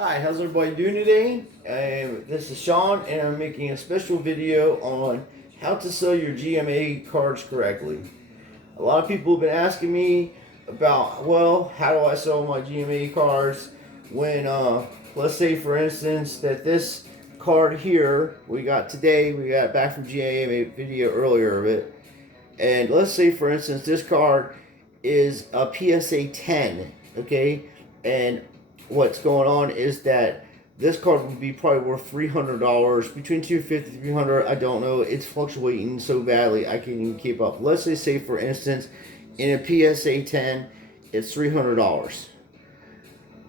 Hi, how's everybody doing today? This is Sean, and I'm making a special video on how to sell your GMA cards correctly. A lot of people have been asking me about, well, how do I sell my GMA cards when, let's say for instance, that this card here we got today, we got it back from GMA, I made a video earlier of it, and let's say for instance this card is a PSA 10, okay, and what's going on is that this card would be probably worth $300, between $250 $300. I don't know. It's fluctuating so badly I can't even keep up. Let's just say, for instance, in a PSA 10, it's $300.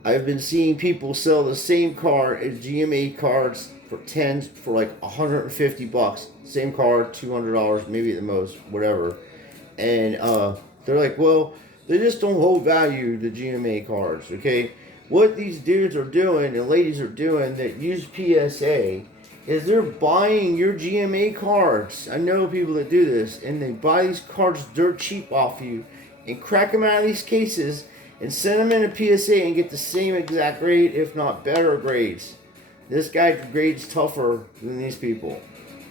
I've been seeing people sell the same card as GMA cards for like $150. Same card, $200, maybe at the most, whatever. And they're like, well, they just don't hold value, the GMA cards, okay? What these dudes are doing and ladies are doing that use PSA is they're buying your GMA cards. I know people that do this, and they buy these cards dirt cheap off you and crack them out of these cases and send them in a PSA and get the same exact grade, if not better grades. This guy grades tougher than these people,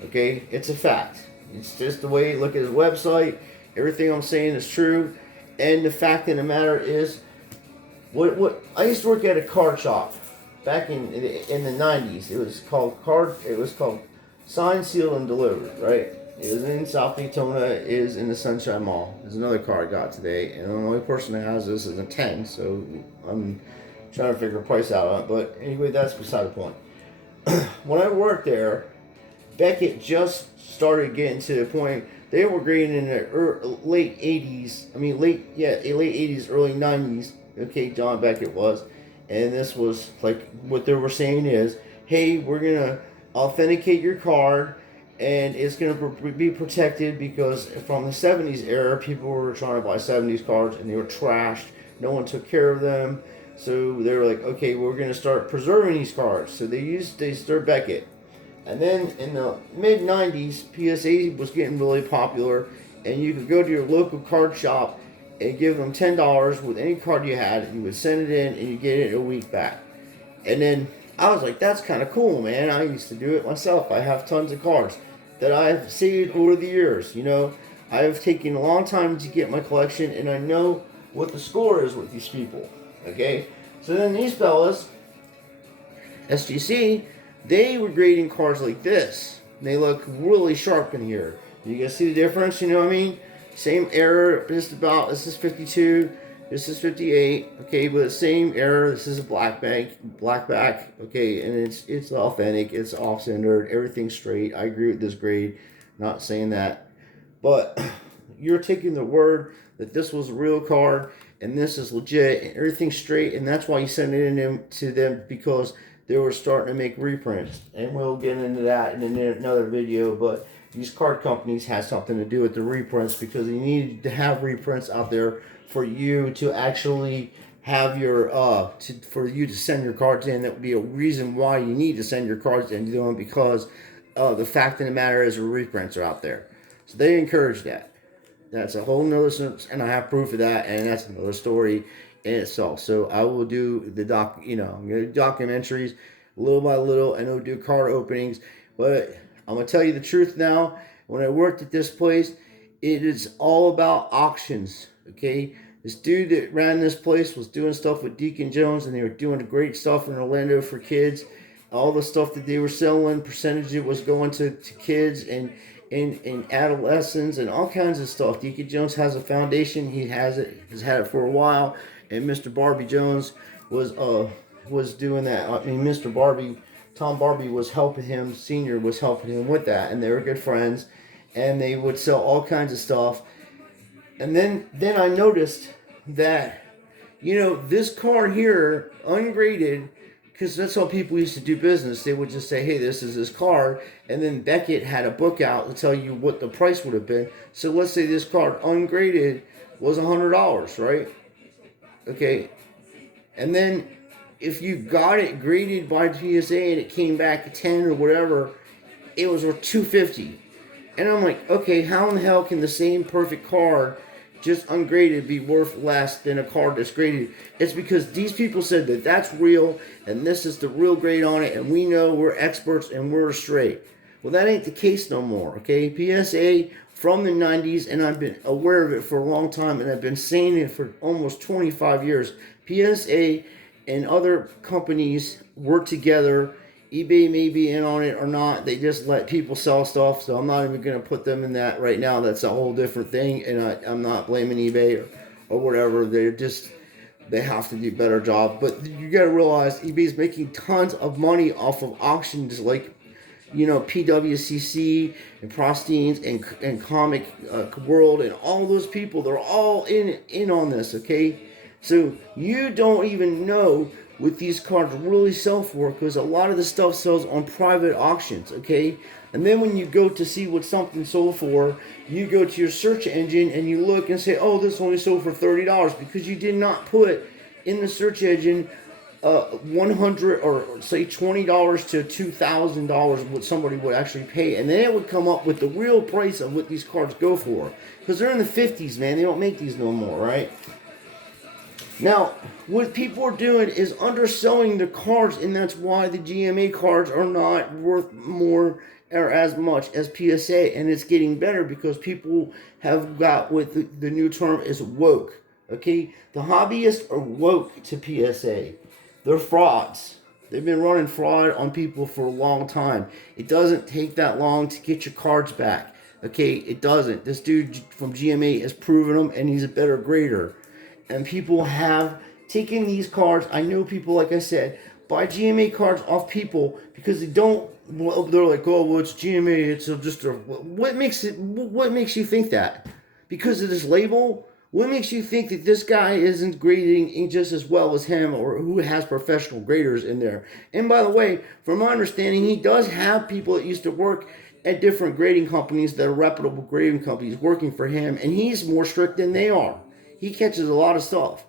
okay? It's a fact. It's just the way you look at his website. Everything I'm saying is true. And the fact of the matter is, what I used to work at a card shop back in the 90s. It was called Signed, Sealed, and Delivered, right? It was in South Daytona. It is in the Sunshine Mall. There's another car I got today, and the only person that has this is a 10, so I'm trying to figure a price out on it. But anyway, that's beside the point. When I worked there, Beckett just started getting to the point. They were grading in the late 80s. Late 80s, early 90s. Okay, John Beckett was. And this was like, what they were saying is, hey, we're going to authenticate your card, and it's going to be protected because from the 70s era, people were trying to buy 70s cards, and they were trashed. No one took care of them. So they were like, okay, we're going to start preserving these cards. So they started Beckett. And then in the mid 90s, PSA was getting really popular, and you could go to your local card shop and give them $10 with any card you had, and you would send it in, and you get it a week back. And then I was like, that's kind of cool, man. I used to do it myself. I have tons of cards that I've saved over the years. You know, I have taken a long time to get my collection, and I know what the score is with these people. Okay, so then these fellas, SGC, they were grading cards like this. They look really sharp in here. You guys see the difference? You know what I mean? Same error, just about. This is 52. This is 58. Okay, but same error. This is a black back. Okay, and it's authentic. It's off centered. Everything's straight. I agree with this grade. Not saying that, but you're taking the word that this was a real card and this is legit and everything's straight, and that's why you send it in to them, because they were starting to make reprints, and we'll get into that in another video. But these card companies had something to do with the reprints, because they needed to have reprints out there for you to actually have your for you to send your cards in. That would be a reason why you need to send your cards in to them, because the fact of the matter is the reprints are out there. So they encourage that. That's a whole nother sense, and I have proof of that, and that's another story in itself. So I will do the I'm gonna do documentaries little by little, and I'll do card openings. But I'm gonna tell you the truth now. When I worked at this place, it is all about auctions. Okay, this dude that ran this place was doing stuff with Deacon Jones, and they were doing great stuff in Orlando for kids. All the stuff that they were selling, percentage of it was going to kids and in adolescents and all kinds of stuff. Deacon Jones has a foundation. He has had it for a while, and Mr. Barbie Jones was doing that. Mr. Barbie, Tom Barbie was helping him. Senior was helping him with that, and they were good friends, and they would sell all kinds of stuff. And then I noticed that, this card here, ungraded, because that's how people used to do business. They would just say, hey, this is this card. And then Beckett had a book out to tell you what the price would have been. So let's say this card ungraded was $100, right? Okay. And then if you got it graded by PSA and it came back at 10 or whatever, it was worth $250. And I'm like, okay, how in the hell can the same perfect card just ungraded be worth less than a card that's graded. It's because these people said that that's real and this is the real grade on it, and we know we're experts and we're straight. Well, that ain't the case no more, okay? PSA from the 90s, and I've been aware of it for a long time, and I've been saying it for almost 25 years. PSA and other companies work together. eBay may be in on it or not. They just let people sell stuff, so I'm not even going to put them in that right now. That's a whole different thing, and I'm not blaming eBay or whatever. They have to do a better job. But you got to realize eBay's making tons of money off of auctions like, PWCC and Prostines and Comic World and all those people. They're all in on this, okay? So you don't even know what these cards really sell for, because a lot of the stuff sells on private auctions, okay? And then when you go to see what something sold for, you go to your search engine and you look and say, oh, this only sold for $30, because you did not put in the search engine $100 or say $20 to $2,000 what somebody would actually pay, and then it would come up with the real price of what these cards go for, because they're in the 50s, man. They don't make these no more, right? Now, what people are doing is underselling the cards, and that's why the GMA cards are not worth more or as much as PSA, and it's getting better because people have got what the new term is woke. Okay, the hobbyists are woke to PSA. They're frauds. They've been running fraud on people for a long time. It doesn't take that long to get your cards back. Okay, it doesn't. This dude from GMA has proven them, and he's a better grader. And people have taken these cards. I know people, like I said, buy GMA cards off people because they don't. Well, they're like, oh, well, it's GMA. It's just a. What makes you think that? Because of this label? What makes you think that this guy isn't grading just as well as him, or who has professional graders in there? And by the way, from my understanding, he does have people that used to work at different grading companies that are reputable grading companies working for him, and he's more strict than they are. He catches a lot of stuff.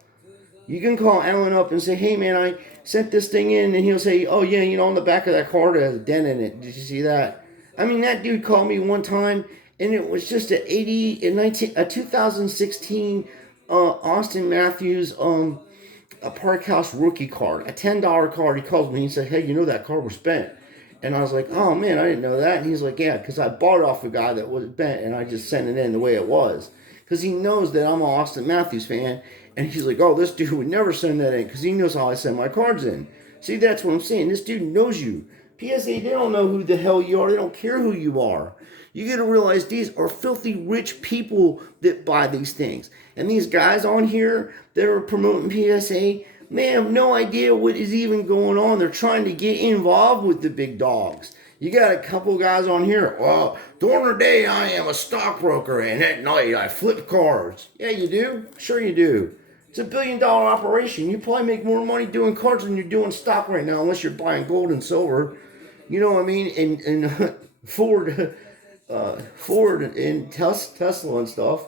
You can call Alan up and say, hey man, I sent this thing in, and he'll say, oh yeah, on the back of that card it has a dent in it. Did you see that? I mean, that dude called me one time, and it was just a 2016 Austin Matthews a Park House rookie card, a $10 card. He calls me and he said, hey, that card was bent. And I was like, oh man, I didn't know that. And he's like, yeah, because I bought it off a guy that was bent, and I just sent it in the way it was. Because he knows that I'm an Austin Matthews fan. And he's like, oh, this dude would never send that in because he knows how I send my cards in. See, that's what I'm saying. This dude knows you. PSA, they don't know who the hell you are. They don't care who you are. You got to realize these are filthy rich people that buy these things. And these guys on here that are promoting PSA, they have no idea what is even going on. They're trying to get involved with the big dogs. You got a couple guys on here. Well, during the day I am a stockbroker, and at night I flip cards. Yeah, you do. Sure you do. It's $1 billion operation. You probably make more money doing cards than you're doing stock right now, unless you're buying gold and silver. You know what I mean? And Ford and Tesla and stuff.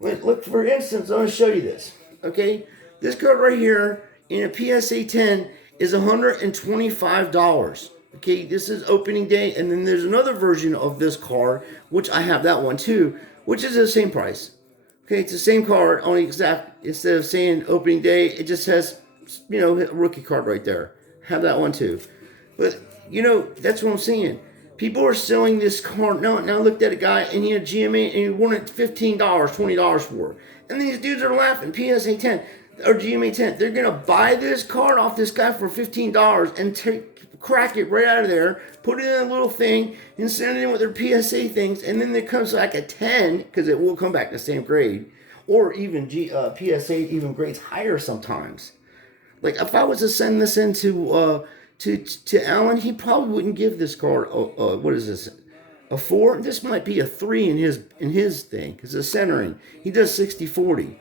Look, for instance, I'm going to show you this. Okay, this card right here in a PSA 10 is $125. Okay, this is opening day, and then there's another version of this card, which I have that one too, which is the same price. Okay, it's the same card, only instead of saying opening day, it just has, a rookie card right there. Have that one too. But, that's what I'm saying. People are selling this card. Now I looked at a guy, and he had GMA, and he wanted $15, $20 for it. And these dudes are laughing. PSA 10 or GMA 10. They're going to buy this card off this guy for $15 and crack it right out of there, put it in a little thing, and send it in with their PSA things, and then it comes like a 10, because it will come back the same grade, or even PSA even grades higher sometimes. Like, if I was to send this in to Alan, he probably wouldn't give this card, what is this, a 4? This might be a 3 in his thing, because it's centering. He does 60-40.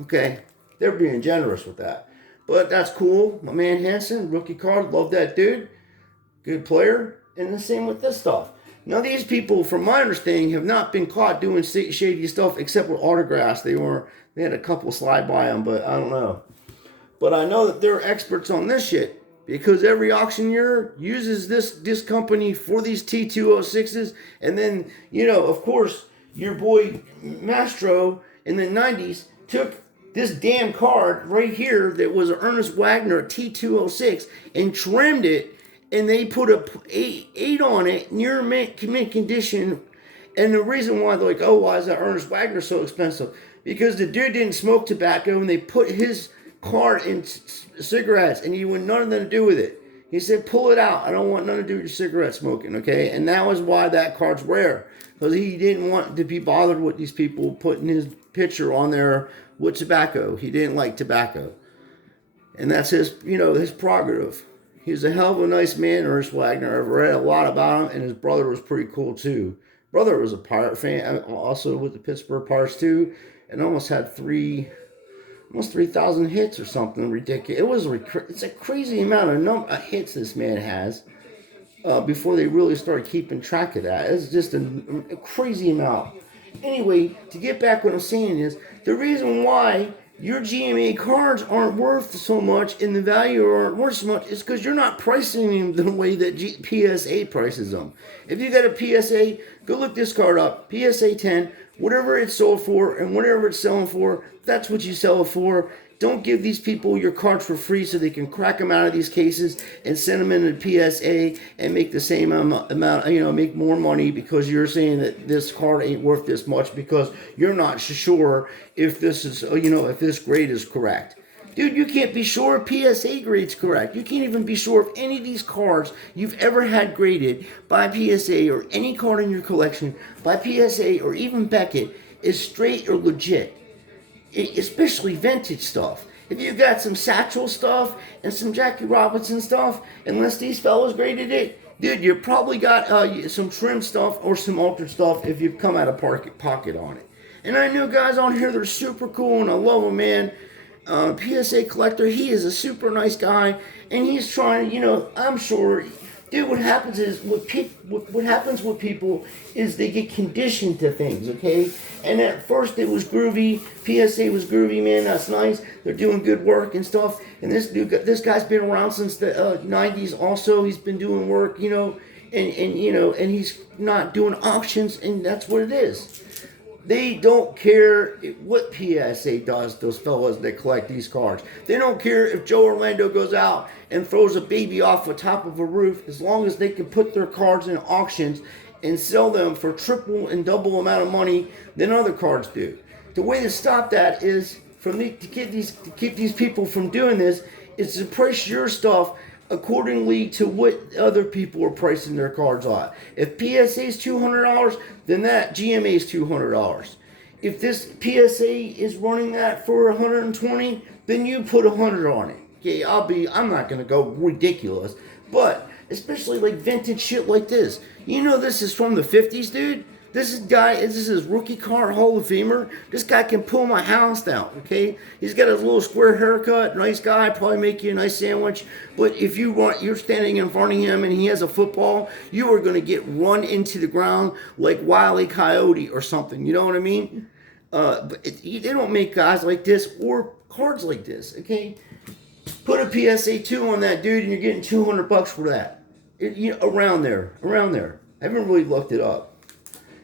Okay, they're being generous with that. But that's cool. My man Hansen, rookie card, love that dude. Good player. And the same with this stuff. Now, these people, from my understanding, have not been caught doing shady stuff except with autographs. They had a couple slide by them, but I don't know. But I know that they're experts on this shit, because every auctioneer uses this company for these T206s. And then, of course, your boy Mastro in the 90s took this damn card right here that was an Ernest Wagner T206 and trimmed it, and they put a 8 on it, near mint condition. And the reason why they're like, oh, why is that Ernest Wagner so expensive? Because the dude didn't smoke tobacco, and they put his card in cigarettes, and he wanted nothing to do with it. He said, pull it out. I don't want nothing to do with your cigarette smoking, okay? And that was why that card's rare. Because he didn't want to be bothered with these people putting his picture on there with tobacco. He didn't like tobacco. And that's his, his prerogative. He's a hell of a nice man, Ernest Wagner. I've read a lot about him, and his brother was pretty cool, too. Brother was a Pirate fan, also with the Pittsburgh Pirates, too, and almost had almost 3,000 hits or something ridiculous. It's a crazy amount of hits this man has before they really started keeping track of that. It's just a crazy amount. Anyway, to get back what I'm saying is, the reason why your GMA cards aren't worth so much and the value aren't worth so much is because you're not pricing them the way that PSA prices them. If you got a PSA, go look this card up. PSA 10, whatever it's sold for and whatever it's selling for, that's what you sell it for. Don't give these people your cards for free so they can crack them out of these cases and send them into the PSA and make the same amount, make more money because you're saying that this card ain't worth this much because you're not sure if this is, if this grade is correct. Dude, you can't be sure if PSA grade's correct. You can't even be sure if any of these cards you've ever had graded by PSA or any card in your collection by PSA or even Beckett is straight or legit. Especially vintage stuff. If you got some Satchel stuff and some Jackie Robinson stuff, unless these fellows graded it, dude, you probably got some trim stuff or some altered stuff if you've come out of pocket on it. And I know guys on here that are super cool, and I love them, man. PSA collector, he is a super nice guy, and he's trying, I'm sure. Dude, what happens with people is they get conditioned to things, okay? And at first it was groovy. PSA was groovy, man. That's nice. They're doing good work and stuff. And this guy's been around since the 90s. Also, he's been doing work, and he's not doing auctions, and that's what it is. They don't care what PSA does, those fellas that collect these cards. They don't care if Joe Orlando goes out and throws a baby off the top of a roof, as long as they can put their cards in auctions and sell them for triple and double amount of money than other cards do. The way to stop that is to keep these people from doing this is to price your stuff accordingly to what other people are pricing their cards on. If PSA is $200, then that GMA is $200. If this PSA is running that for $120, then you put $100 on it. Okay, I'm not gonna go ridiculous, but especially like vintage shit like this. This is from the 50s, dude. This is rookie card Hall of Famer. This guy can pull my house down, okay? He's got his little square haircut, nice guy, probably make you a nice sandwich. But if you're standing in front of him and he has a football, you are going to get run into the ground like Wile E. Coyote or something. You know what I mean? They don't make guys like this or cards like this, okay? Put a PSA 2 on that dude and you're getting $200 for that. Around there. I haven't really looked it up.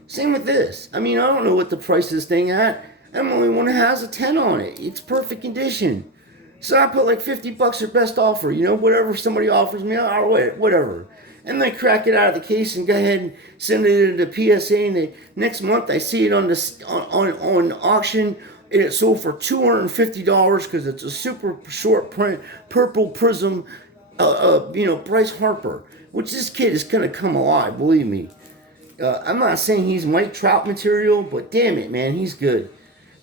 Same with this. I don't know what the price of this thing at. I'm the only one that has a 10 on it. It's perfect condition. So I put like $50 or best offer. Whatever somebody offers me, or whatever. And then crack it out of the case and go ahead and send it into PSA. And the next month I see it on auction, and it sold for $250 because it's a super short print, purple prism, Bryce Harper. Which this kid is gonna come alive, believe me. I'm not saying he's Mike Trout material, but damn it, man, he's good.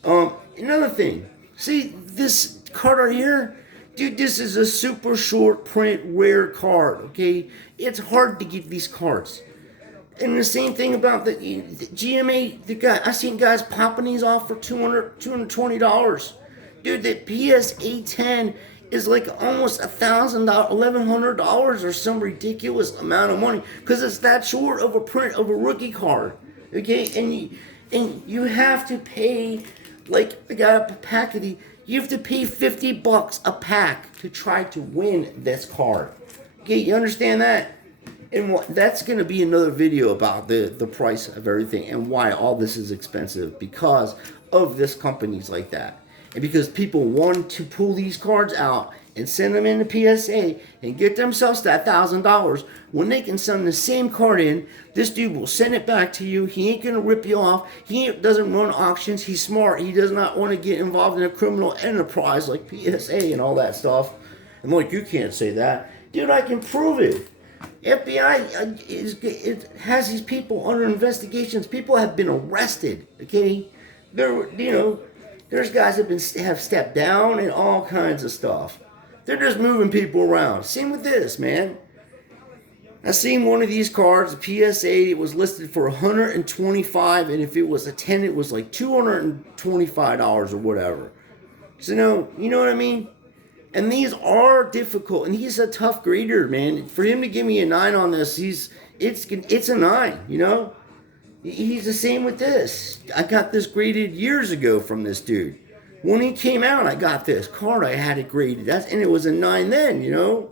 Another thing, see this card right here? Dude, this is a super short print, rare card, okay? It's hard to get these cards. And the same thing about the GMA, I seen guys popping these off for $220. Dude, the PSA 10 is like almost $1,000, $1,100 or some ridiculous amount of money because it's that short of a print of a rookie card, okay? And you have to pay, like I got a pack of these. You have to pay $50 a pack to try to win this card. Okay, you understand that? And that's going to be another video about the price of everything and why all this is expensive because of this companies like that. And because people want to pull these cards out and send them into PSA and get themselves that $1,000 when they can send the same card in, this dude will send it back to you. He ain't going to rip you off. Doesn't run auctions. He's smart. He does not want to get involved in a criminal enterprise like PSA and all that stuff. And like, you can't say that. Dude, I can prove it. FBI it has these people under investigations. People have been arrested. Okay, there's guys have stepped down and all kinds of stuff. They're just moving people around. Same with this, man. I seen one of these cards, a PS8. It was listed for $125, and if it was a 10, it was like $225 or whatever. So you know what I mean. And these are difficult, and he's a tough grader, man. For him to give me a 9 on this, it's a 9, you know? He's the same with this. I got this graded years ago from this dude. When he came out, I got this card. I had it graded, and it was a 9 then, you know?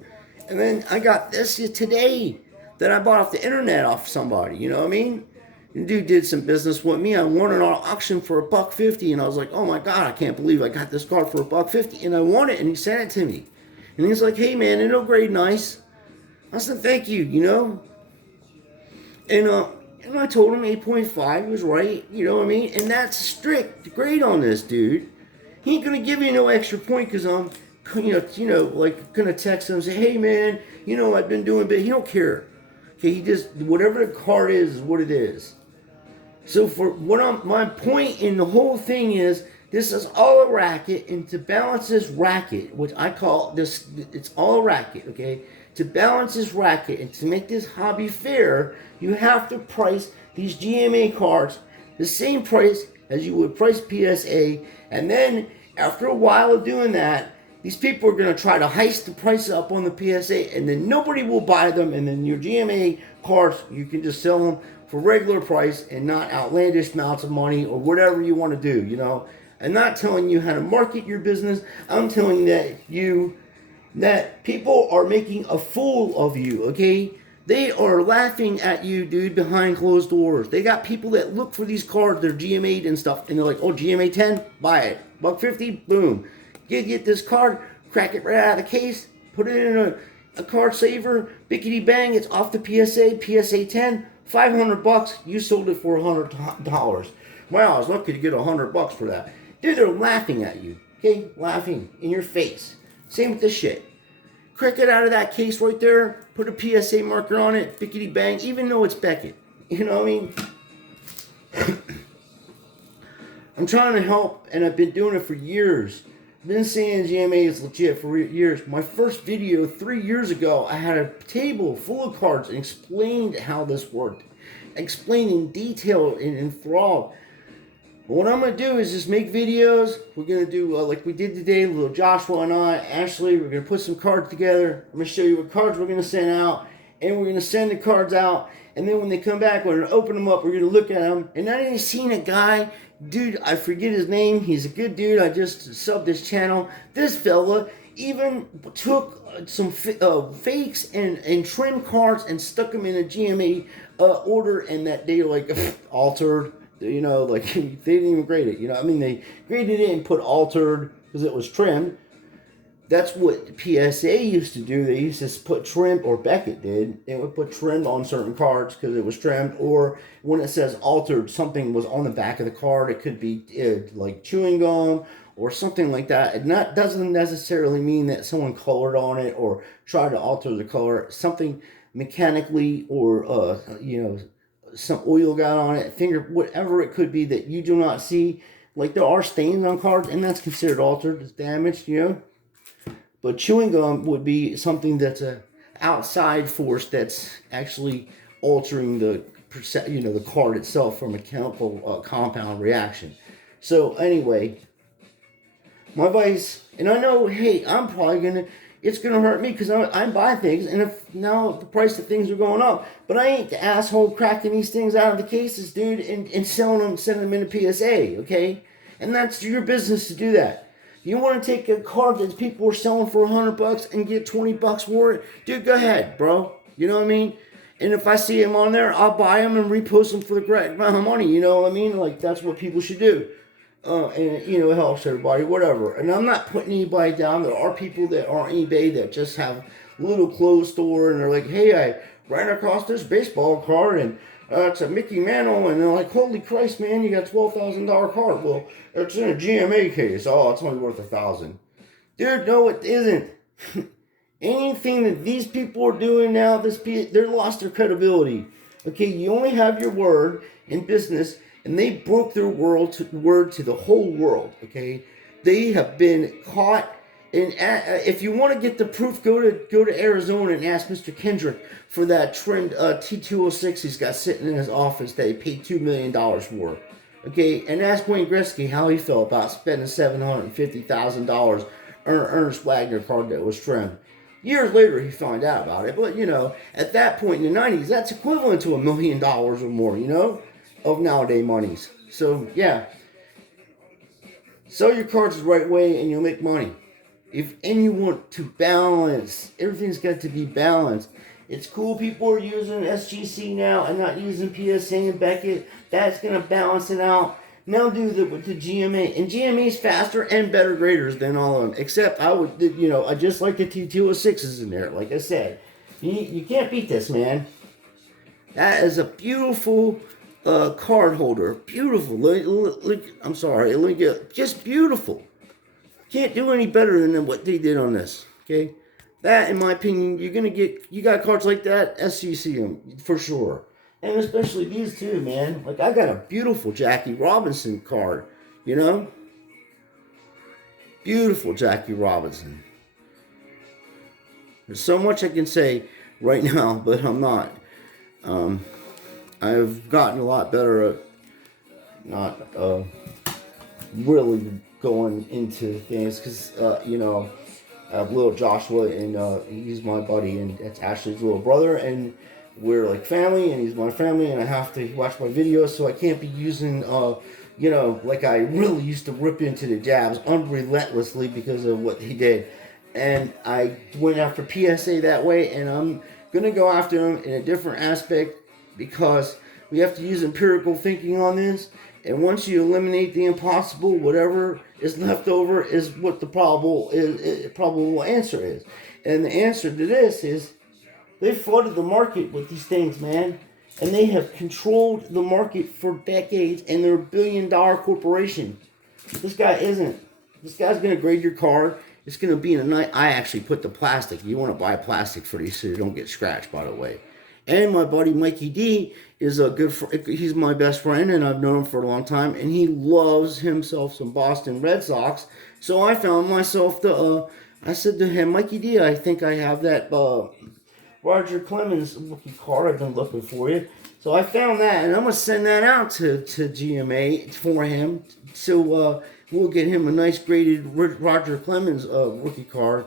And then I got this today that I bought off the internet off somebody, you know what I mean? The dude did some business with me. I won an auction for $1.50, and I was like, "Oh my God, I can't believe I got this card for $1.50." And I won it, and he sent it to me. And he's like, "Hey man, it'll grade nice." I said, "Thank you," you know. And I told him 8.5. He was right, you know what I mean. And that's strict grade on this dude. He ain't gonna give you no extra point because I'm, like gonna text him and say, "Hey man, I've been doing," but he don't care. Okay, he just whatever the card is what it is. So my point in the whole thing is this is all a racket, and to balance this racket, which I call this, it's all a racket, okay? To balance this racket and to make this hobby fair, you have to price these GMA cards the same price as you would price PSA, and then after a while of doing that, these people are going to try to heist the price up on the PSA, and then nobody will buy them, and then your GMA cards, you can just sell them for regular price and not outlandish amounts of money or whatever you want to do, you know. I'm not telling you how to market your business. I'm telling that people are making a fool of you, okay? They are laughing at you, dude, behind closed doors. They got people that look for these cards, they're GMA'd and stuff, and they're like, "Oh, GMA 10, buy it. $1.50, boom. Get this card, crack it right out of the case, put it in a card saver, bickety bang, it's off the PSA 10, $500, you sold it for $100. Wow, I was lucky to get $100 for that." Dude, they're laughing at you, okay? Laughing in your face. Same with this shit. Crack it out of that case right there, put a PSA marker on it, bickety bang, even though it's Beckett. You know what I mean? I'm trying to help, and I've been doing it for years. I've been saying GMA is legit for years. My first video 3 years ago, I had a table full of cards and explained how this worked. Explained in detail and enthralled. But what I'm going to do is just make videos. We're going to do, like we did today, little Joshua and I, Ashley, we're going to put some cards together. I'm going to show you what cards we're going to send out. And we're going to send the cards out. And then when they come back, we're going to open them up. We're going to look at them. And I ain't seen a guy, dude, I forget his name. He's a good dude. I just subbed his channel. This fella even took some fakes and trimmed cards and stuck them in a GMA order. And that they like altered. You know, like they didn't even grade it. You know, I mean, they graded it and put altered because it was trimmed. That's what PSA used to do. They used to put trim, or Beckett did. They would put trimmed on certain cards because it was trimmed. Or when it says altered, something was on the back of the card. It could be like chewing gum or something like that. And that doesn't necessarily mean that someone colored on it or tried to alter the color. Something mechanically or some oil got on it, whatever it could be that you do not see. Like there are stains on cards, and that's considered altered, it's damaged, you know. But chewing gum would be something that's a outside force that's actually altering the card itself from a chemical compound reaction. So anyway, my advice, and I know, hey, it's going to hurt me because I buy things, and if now the price of things are going up. But I ain't the asshole cracking these things out of the cases, dude, and selling them, sending them into PSA, okay? And that's your business to do that. You want to take a card that people are selling for $100 and get $20 for it? Dude, go ahead, bro. You know what I mean? And if I see them on there, I'll buy them and repost them for the correct amount of money. You know what I mean? Like, that's what people should do. And, you know, it helps everybody, whatever. And I'm not putting anybody down. There are people that are on eBay that just have a little clothes store and they're like, hey, I ran across this baseball card and it's a Mickey Mantle. And they're like, holy Christ, man, you got $12,000 card. Well, it's in a GMA case. Oh, it's only worth $1,000. Dude, no, it isn't. Anything that these people are doing now, they're lost their credibility. Okay, you only have your word in business, and they broke their word to the whole world. Okay, they have been caught. And if you want to get the proof, go to Arizona and ask Mr. Kendrick for that trimmed T206 he's got sitting in his office that he paid $2 million for. Okay, and ask Wayne Gretzky how he felt about spending $750,000 Ernest Wagner card that was trimmed. Years later, he found out about it. But, you know, at that point in the 90s, that's equivalent to $1 million or more, you know, of nowadays monies. So, yeah. Sell your cards the right way and you'll make money. And you want to balance. Everything's got to be balanced. It's cool people are using SGC now and not using PSA and Beckett. That's going to balance it out. Now do the GMA. And GMA is faster and better graders than all of them. Except I would, you know, I just like the T206s in there. Like I said, you can't beat this, man. That is a beautiful card holder. Beautiful. I'm sorry. Let me get, just beautiful. Can't do any better than what they did on this. Okay? That, in my opinion, you got cards like that, SGC them, for sure. And especially these two, man. Like, I got a beautiful Jackie Robinson card, you know? Beautiful Jackie Robinson. There's so much I can say right now, but I'm not. I've gotten a lot better at not really going into things because, you know, I have little Joshua, and he's my buddy, and that's Ashley's little brother, and we're like family, and he's my family, and I have to watch my videos, so I can't be using, you know, like I really used to rip into the jabs unrelentlessly because of what he did. And I went after PSA that way, and I'm going to go after him in a different aspect because we have to use empirical thinking on this. And once you eliminate the impossible, whatever is left over is what the probable answer is. And the answer to this is they flooded the market with these things, man. And they have controlled the market for decades, and they're a billion-dollar corporation. This guy isn't. This guy's going to grade your card. It's going to be in a night. I actually put the plastic. You want to buy plastic for these so you don't get scratched, by the way. And my buddy Mikey D is a good friend. He's my best friend, and I've known him for a long time. And he loves himself some Boston Red Sox. So I found myself I said to him, Mikey D, I think I have that Roger Clemens rookie card. I've been looking for you. So I found that, and I'm going to send that out to GMA for him. So we'll get him a nice graded Roger Clemens rookie card.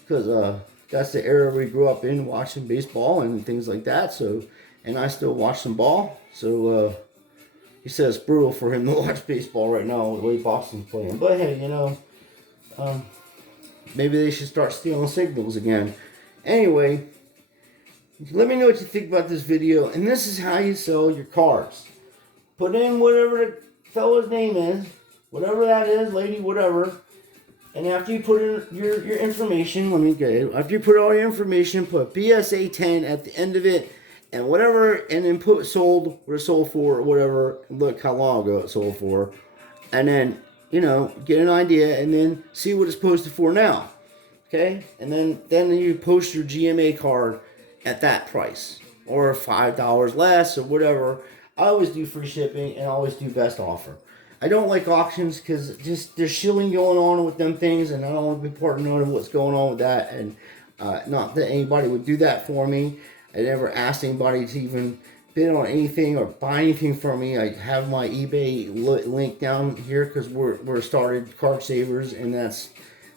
Because that's the era we grew up in, watching baseball and things like that. So, and I still watch some ball. So he says it's brutal for him to watch baseball right now the way Boston's playing. But hey, you know, maybe they should start stealing signals again. Anyway, let me know what you think about this video. And this is how you sell your cards. Put in whatever the fellow's name is, whatever that is, lady, whatever. And after you put in your information, let me get it. After you put all your information, put BSA 10 at the end of it, and whatever, and then put sold, what it sold for, or whatever. Look how long ago it sold for. And then, you know, get an idea, and then see what it's posted for now. Okay? And then you post your GMA card at that price, or $5 less, or whatever. I always do free shipping, and I always do best offer. I don't like auctions because just there's shilling going on with them things, and I don't want to be part of knowing what's going on with that. And not that anybody would do that for me. I never asked anybody to even bid on anything or buy anything from me. I have my eBay link down here because we're started card savers, and that's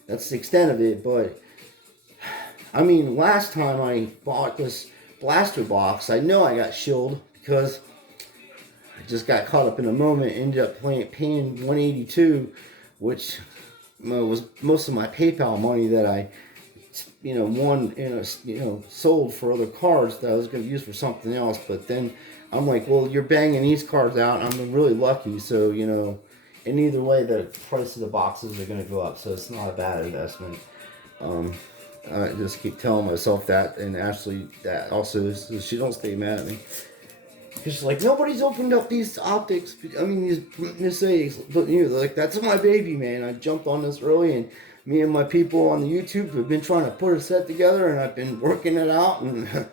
the extent of it. But I mean, last time I bought this blaster box, I know I got shilled because I just got caught up in a moment, ended up paying $182, which was most of my PayPal money that I one sold for other cards that I was going to use for something else. But then I'm like, well, you're banging these cards out. I'm really lucky, so in either way, the price of the boxes are going to go up, so it's not a bad investment. I just keep telling myself that, and Ashley that also, so she don't stay mad at me. She's like, nobody's opened up these optics. I mean, these mistakes. But like, that's my baby, man. I jumped on this early, and me and my people on the YouTube have been trying to put a set together, and I've been working it out. And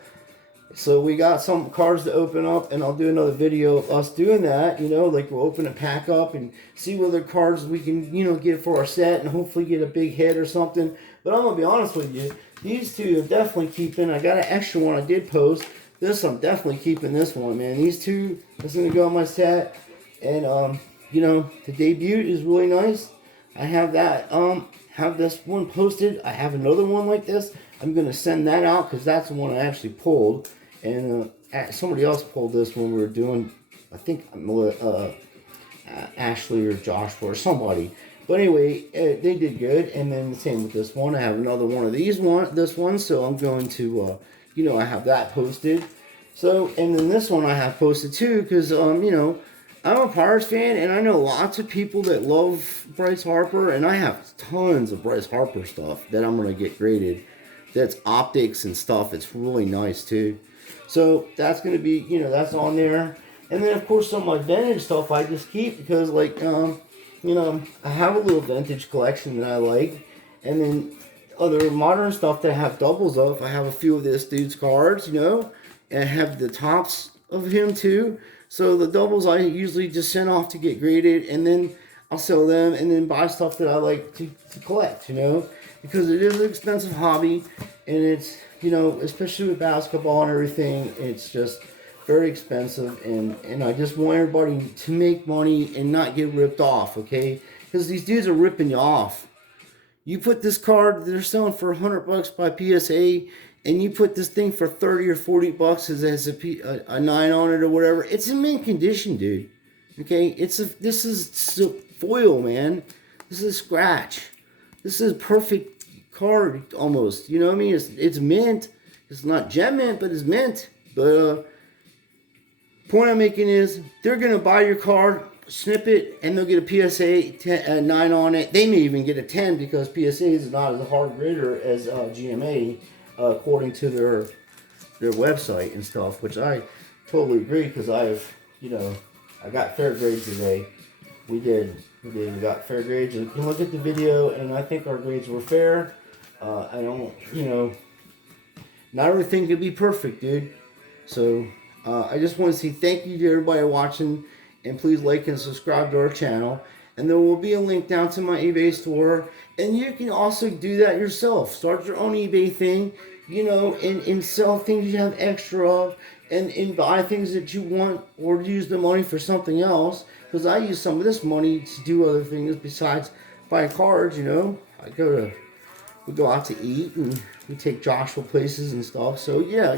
so we got some cards to open up, and I'll do another video of us doing that. Like we'll open a pack up and see what other cards we can, get for our set, and hopefully get a big hit or something. But I'm gonna be honest with you, these two are definitely keeping. I got an extra one I did post. This I'm definitely keeping this one, man. These two is gonna go on my set, and the debut is really nice. I have that have this one posted. I have another one like this. I'm gonna send that out because that's the one I actually pulled, and somebody else pulled this when we were doing, I think Ashley or Joshua or somebody. But anyway, they did good, and then the same with this one. I have another one of this one, so I'm going to. I have that posted. So, and then this one I have posted too, because, I'm a Pirates fan, and I know lots of people that love Bryce Harper, and I have tons of Bryce Harper stuff that I'm going to get graded. That's optics and stuff. It's really nice too. So, that's going to be, that's on there. And then, of course, some of my vintage stuff I just keep because, like, I have a little vintage collection that I like. And then other modern stuff that I have doubles of. I have a few of this dude's cards, and I have the tops of him too. So the doubles I usually just send off to get graded, and then I'll sell them and then buy stuff that I like to collect, because it is an expensive hobby, and it's, especially with basketball and everything, it's just very expensive, and I just want everybody to make money and not get ripped off, okay? Because these dudes are ripping you off. You put this card they're selling for $100 by PSA, and you put this thing for $30 or $40 as has a 9 on it or whatever. It's in mint condition, dude. Okay, this is foil, man. This is scratch. This is a perfect card almost. You know what I mean? It's mint. It's not gem mint, but it's mint. But point I'm making is they're gonna buy your card, snip it, and they'll get a PSA 9 on it. They may even get a 10 because PSA is not as hard grader as GMA, according to their website and stuff, which I totally agree because I got fair grades today. We got fair grades. You can look at the video, and I think our grades were fair. I don't, not everything could be perfect, dude. So I just want to say thank you to everybody watching. And please like and subscribe to our channel. And there will be a link down to my eBay store. And you can also do that yourself. Start your own eBay thing, and sell things you have extra of. And buy things that you want, or use the money for something else. Because I use some of this money to do other things besides buy cards, we go out to eat, and we take Joshua places and stuff. So yeah,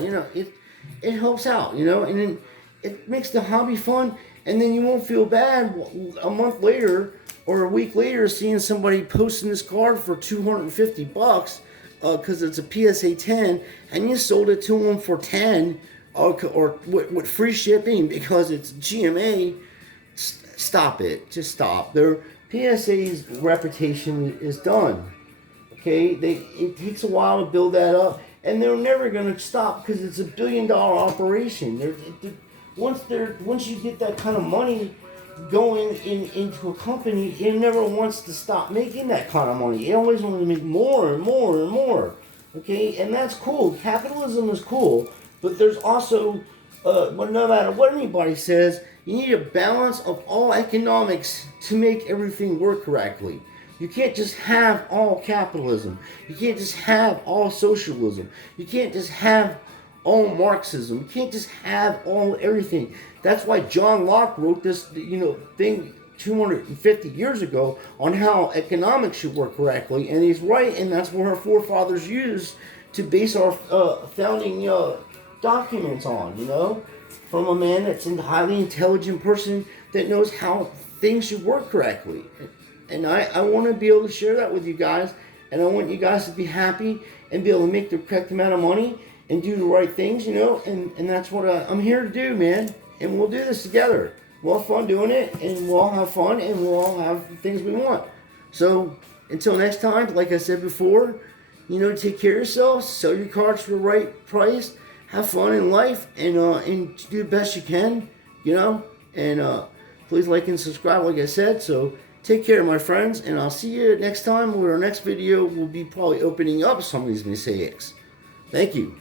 it helps out, and then it makes the hobby fun. And then you won't feel bad a month later or a week later seeing somebody posting this card for $250 because it's a PSA 10, and you sold it to them for 10 or with free shipping because it's GMA. Stop it. Just stop. Their PSA's reputation is done. Okay? It takes a while to build that up, and they're never going to stop because it's a $1 billion operation. Once you get that kind of money going into a company, it never wants to stop making that kind of money. It always wants to make more and more and more. Okay, and that's cool. Capitalism is cool, but there's also, no matter what anybody says, you need a balance of all economics to make everything work correctly. You can't just have all capitalism. You can't just have all socialism. You can't just have all Marxism. You can't just have all everything. That's why John Locke wrote this, thing 250 years ago on how economics should work correctly, and he's right, and that's what our forefathers used to base our founding documents on. From a man that's a highly intelligent person that knows how things should work correctly, and I want to be able to share that with you guys, and I want you guys to be happy. and be able to make the correct amount of money and do the right things, you know, and that's what I'm here to do, man. And we'll do this together. We'll have fun doing it, and we'll all have fun, and we'll all have the things we want. So until next time, like I said before, you know, take care of yourself, sell your cards for the right price, have fun in life, and do the best you can, you know. And please like and subscribe, like I said. So take care, my friends, and I'll see you next time, where our next video will be probably opening up some of these mistakes. Thank you.